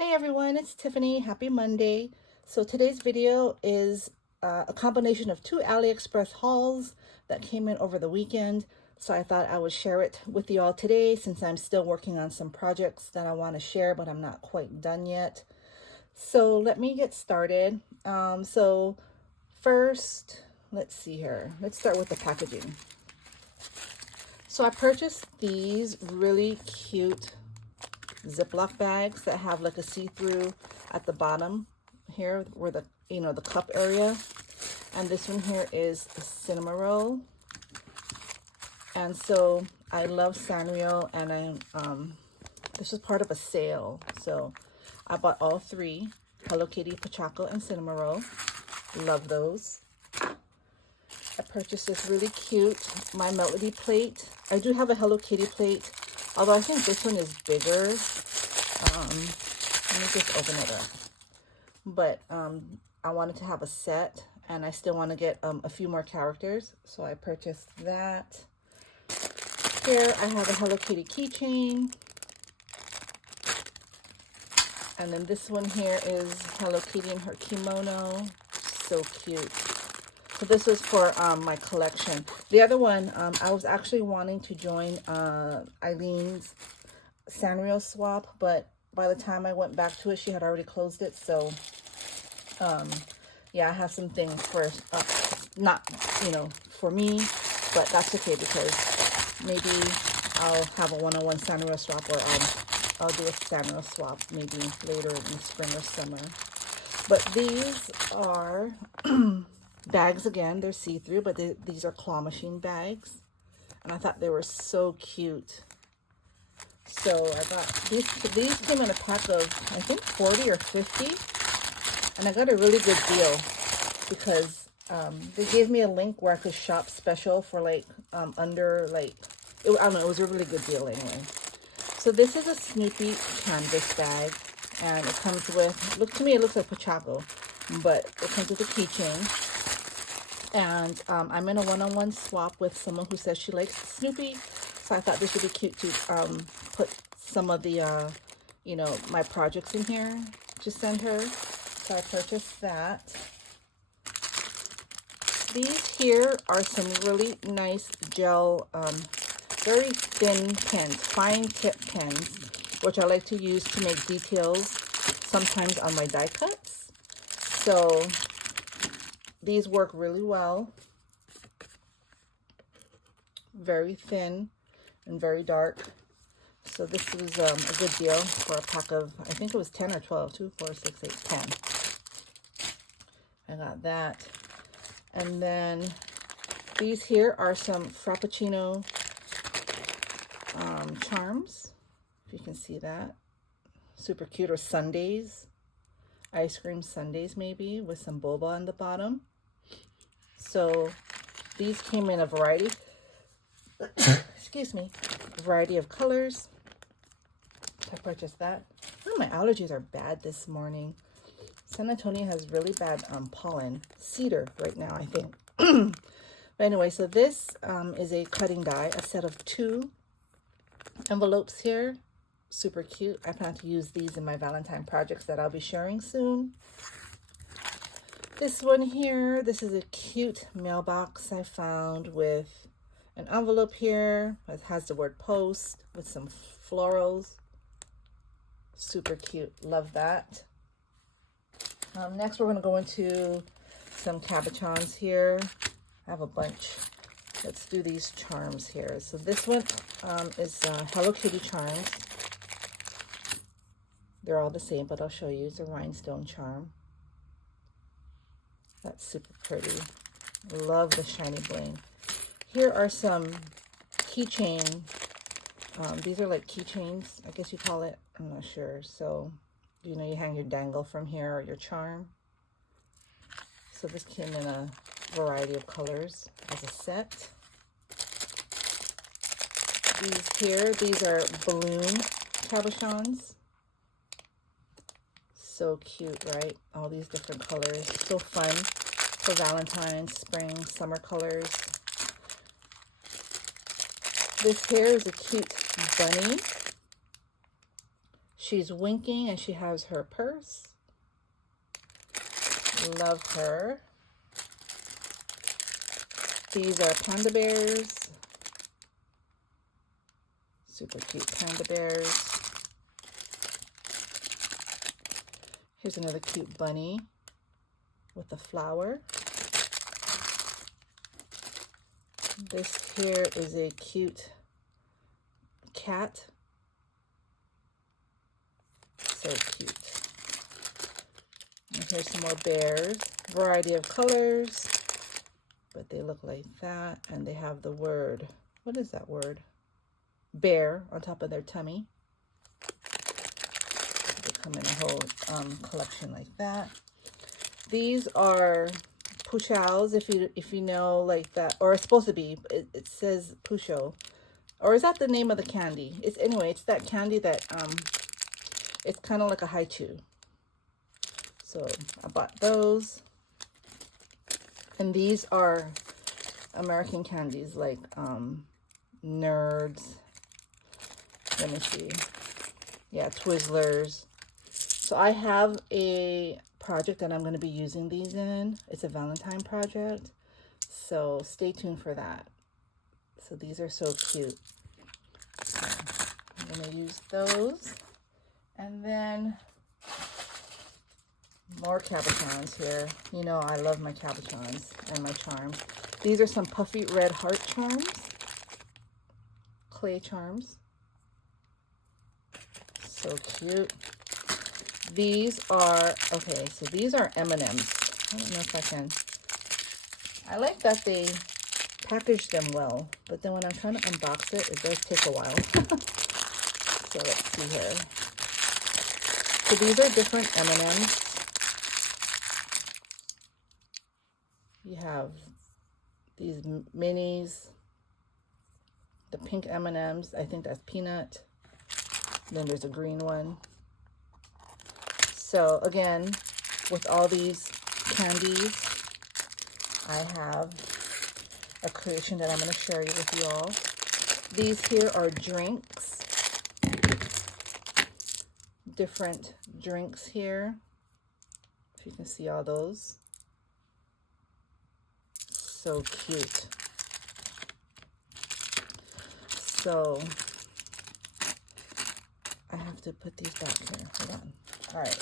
Hey everyone, it's Tiffany. Happy Monday. So today's video is a combination of two AliExpress hauls that came in over the weekend. So I thought I would share it with you all today since I'm still working on some projects that I want to share, but I'm not quite done yet. So let me get started. So first, let's see here. Let's start with the packaging. So I purchased these really cute Ziploc bags that have like a see-through at the bottom here where the the cup area, and this one here is a cinema roll. And so I love Sanrio, and this was part of a sale, so I bought all three: Hello Kitty, Pachaco, and cinema roll. Love those. I purchased this really cute My Melody plate. I do have a Hello Kitty plate, although I think this one is bigger. Let me just open it up. But I wanted to have a set, and I still want to get a few more characters, so I purchased that. Here I have a Hello Kitty keychain. And then this one here is Hello Kitty in her kimono. So cute. So this was for my collection. The other one, I was actually wanting to join Eileen's Sanrio swap, but by the time I went back to it, she had already closed it. So yeah, I have some things for not for me, but that's okay because maybe I'll have a one-on-one Sanrio swap, or I'll do a Sanrio swap maybe later in the spring or summer. But these are bags again. They're see-through, but these are claw machine bags, and I thought they were so cute. So I got these came in a pack of, I think, 40 or 50, and I got a really good deal because they gave me a link where I could shop special for like under like I don't know, it was a really good deal anyway. So this is a Snoopy canvas bag, and it comes with, to me it looks like Pachaco, but it comes with a keychain. And I'm in a one-on-one swap with someone who says she likes Snoopy, so I thought this would be cute to put some of the my projects in here to send her. So I purchased that. These here are some really nice gel, very thin pens, fine tip pens, which I like to use to make details sometimes on my die cuts. So these work really well. Very thin and very dark. So this was a good deal for a pack of, I think it was 10 or 12, 2, 4, 6, 8, 10. I got that. And then these here are some Frappuccino charms, if you can see that. Super cute. Or sundaes, ice cream sundaes maybe, with some boba on the bottom. So these came in a variety, excuse me, variety of colors. I purchased that. Oh, my allergies are bad this morning. San Antonio has really bad pollen, cedar right now, I think. But anyway, so this is a cutting die, a set of 2 envelopes here. Super cute. I plan to use these in my Valentine projects that I'll be sharing soon. This one here, this is a cute mailbox I found with an envelope here. It has the word post with some florals. Super cute. Love that. Next, we're going to go into some cabochons here. I have a bunch. Let's do these charms here. So this one is Hello Kitty charms. They're all the same, but I'll show you. It's a rhinestone charm. That's super pretty. Love the shiny bling. Here are some keychain. These are like keychains, I guess you call it. I'm not sure. So, you hang your dangle from here, or your charm. So this came in a variety of colors as a set. These are balloon cabochons. So cute, right? All these different colors. So fun for Valentine's, spring, summer colors. This here is a cute bunny. She's winking and she has her purse. Love her. These are panda bears. Super cute panda bears. Here's another cute bunny with a flower. This here is a cute cat. So cute. And here's some more bears. Variety of colors, but they look like that. And they have the word, what is that word? Bear on top of their tummy. They come in a whole collection like that. These are puchows, if you know, like that, or it's supposed to be. It says pucho, or is that the name of the candy? It's that candy that it's kind of like a haichu. So I bought those, and these are American candies like Nerds. Let me see. Yeah, Twizzlers. So I have a project that I'm going to be using these in. It's a Valentine project. So stay tuned for that. So these are so cute. So I'm going to use those. And then more cabochons here. You know I love my cabochons and my charms. These are some puffy red heart charms. Clay charms. So cute. These are, okay, so these are M&Ms. I don't know if I can. I like that they package them well, but then when I'm trying to unbox it, it does take a while. So let's see here. So these are different M&Ms. You have these minis, the pink M&Ms. I think that's peanut. Then there's a green one. So again, with all these candies, I have a creation that I'm going to share with you all. These here are drinks. Different drinks here. If you can see all those. So cute. So I have to put these back here. Hold on. All right.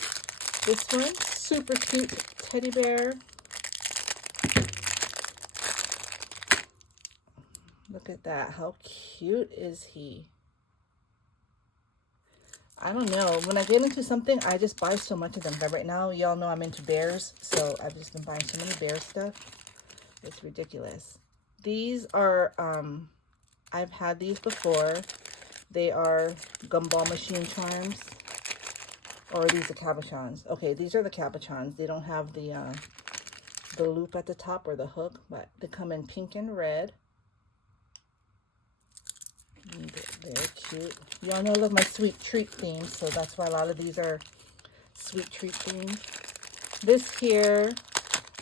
This one, super cute teddy bear. Look at that. How cute is he? I don't know. When I get into something, I just buy so much of them. But right now, y'all know I'm into bears. So I've just been buying so many bear stuff. It's ridiculous. These are, I've had these before. They are gumball machine charms. Or these are cabochons. Okay, these are the cabochons. They don't have the loop at the top or the hook, but they come in pink and red. And they're cute. Y'all know I love my sweet treat theme, so that's why a lot of these are sweet treat themed. This here,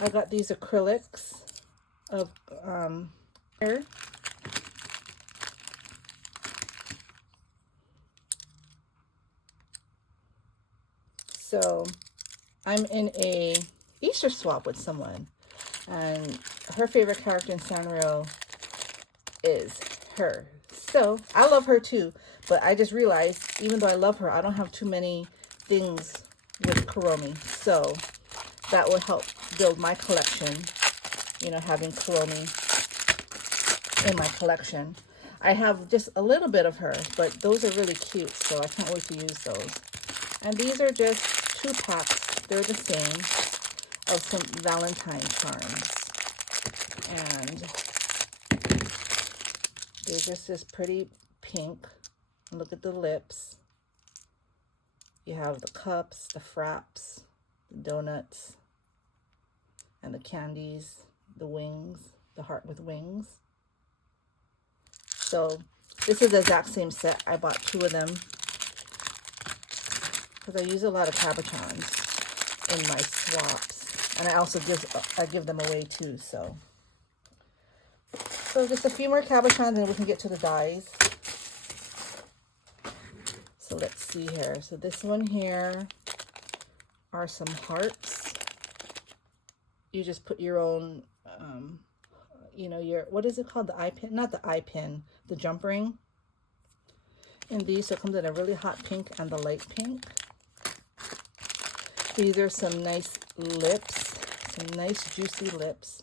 I got these acrylics of hair. So I'm in a Easter swap with someone, and her favorite character in Sanrio is her. So I love her too, but I just realized even though I love her, I don't have too many things with Kuromi. So that will help build my collection, you know, having Kuromi in my collection. I have just a little bit of her, but those are really cute, so I can't wait to use those. And these are just 2 packs. They're the same of some Valentine charms. And they're just this pretty pink. Look at the lips. You have the cups, the fraps, the donuts, and the candies, the wings, the heart with wings. So this is the exact same set. I bought 2 of them because I use a lot of cabochons in my swaps, and I also give them away too. So just a few more cabochons and we can get to the dies. So let's see here. So this one here are some hearts. You just put your own, you know, your, what is it called? The eye pin? Not the eye pin, the jump ring. And these, so it comes in a really hot pink and the light pink. These are some nice lips, some nice juicy lips.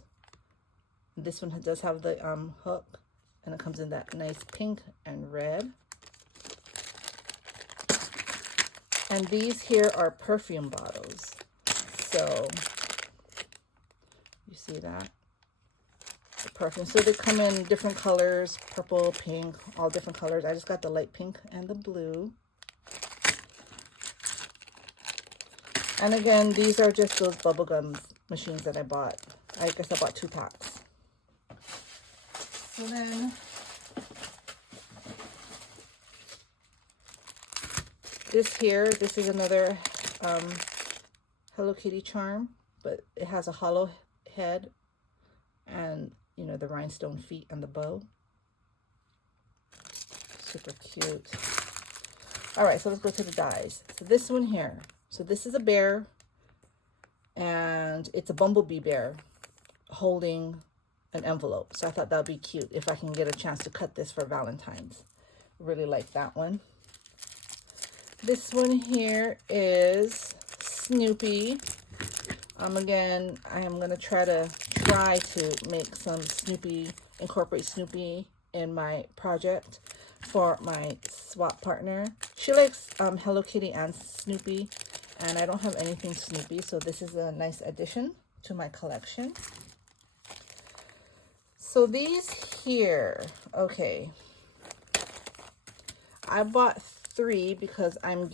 This one does have the hook, and it comes in that nice pink and red. And these here are perfume bottles. So you see that? The perfume. So they come in different colors, purple, pink, all different colors. I just got the light pink and the blue. And again, these are just those bubblegum machines that I bought. I guess I bought 2 packs. So then this here, this is another Hello Kitty charm, but it has a hollow head and, you know, the rhinestone feet and the bow. Super cute. All right, so let's go to the dies. So this one here. So this is a bear, and it's a bumblebee bear holding an envelope. So I thought that would be cute if I can get a chance to cut this for Valentine's. Really like that one. This one here is Snoopy. Again, I am going to try to make some Snoopy, incorporate Snoopy in my project for my swap partner. She likes Hello Kitty and Snoopy, and I don't have anything Snoopy, so this is a nice addition to my collection. So these here, okay, I bought 3 because I'm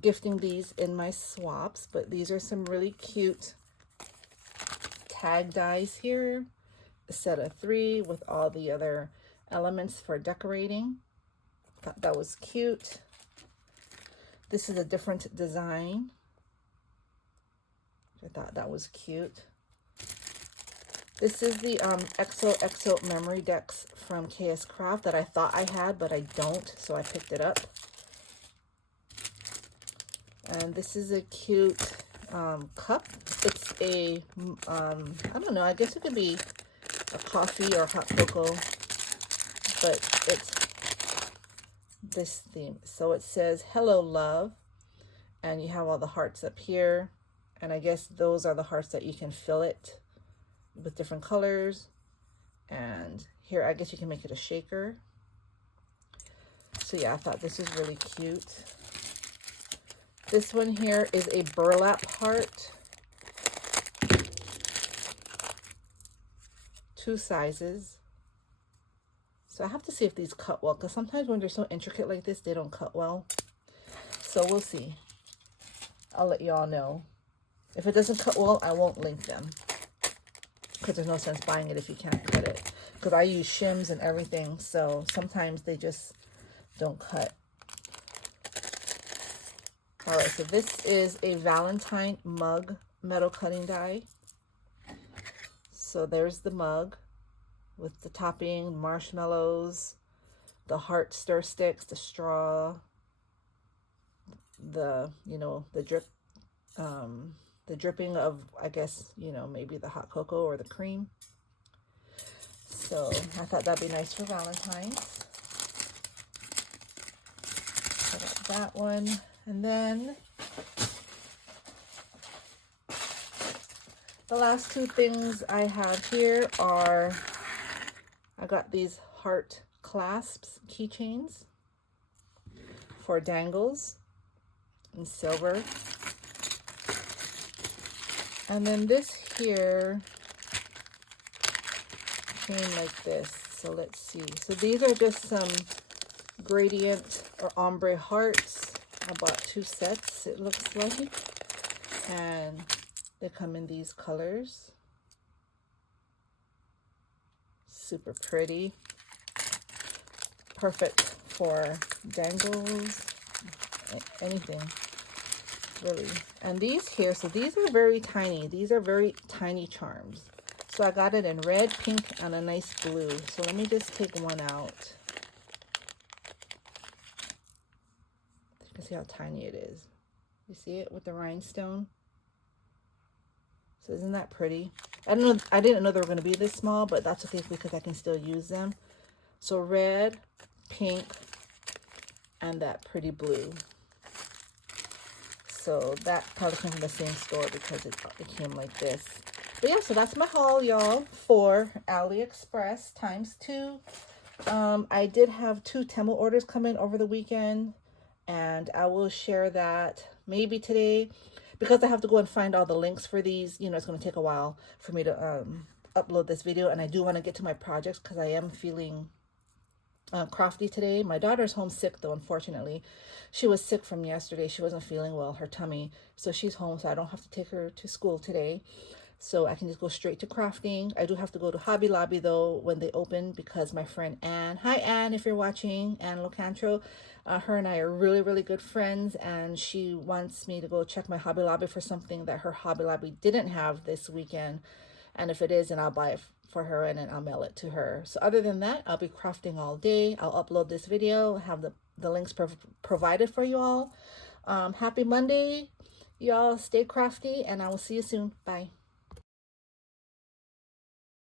gifting these in my swaps, but these are some really cute tag dies here. A set of 3 with all the other elements for decorating. Thought that was cute. This is a different design. I thought that was cute. This is the XOXO memory decks from KS Craft that I thought I had, but I don't, so I picked it up. And this is a cute cup. It's a, I don't know, I guess it could be a coffee or hot cocoa, but it's this theme. So it says, "Hello, love," and you have all the hearts up here. And I guess those are the hearts that you can fill it with different colors. And here, I guess you can make it a shaker. So yeah, I thought this was really cute. This one here is a burlap heart. 2 sizes. So I have to see if these cut well, because sometimes when they're so intricate like this, they don't cut well. So we'll see. I'll let you all know. If it doesn't cut well, I won't link them, because there's no sense buying it if you can't cut it. Because I use shims and everything, so sometimes they just don't cut. All right, so this is a Valentine mug metal cutting die. So there's the mug with the topping, marshmallows, the heart stir sticks, the straw, the, you know, the dripping of, I guess, you know, maybe the hot cocoa or the cream. So I thought that'd be nice for Valentine's. So I got that one. And then the last 2 things I have here are, I got these heart clasps keychains for dangles in silver. And then this here came like this. So let's see. So these are just some gradient or ombre hearts. I bought 2 sets, it looks like. And they come in these colors. Super pretty. Perfect for dangles, anything, really. And these here, so these are very tiny. These are very tiny charms. So I got it in red, pink, and a nice blue. So let me just take one out. can see how tiny it is. You see it with the rhinestone? So isn't that pretty? I didn't know they were going to be this small, but that's okay because I can still use them. So red, pink, and that pretty blue. So that probably came from the same store because it came like this. But yeah, so that's my haul, y'all, for AliExpress ×2. I did have 2 Temu orders come in over the weekend, and I will share that maybe today. Because I have to go and find all the links for these, you know, it's going to take a while for me to upload this video. And I do want to get to my projects because I am feeling crafty today. My daughter's homesick, though, unfortunately. She was sick from yesterday. She wasn't feeling well, her tummy. So she's home, so I don't have to take her to school today. So I can just go straight to crafting. I do have to go to Hobby Lobby, though, when they open, because my friend Anne, hi Anne, if you're watching, Anne Locantro, her and I are really, really good friends, and she wants me to go check my Hobby Lobby for something that her Hobby Lobby didn't have this weekend. And if it is, then I'll buy it for her and then I'll mail it to her. So other than that, I'll be crafting all day. I'll upload this video, have the links provided for you all. Happy Monday, y'all. Stay crafty, and I will see you soon. Bye.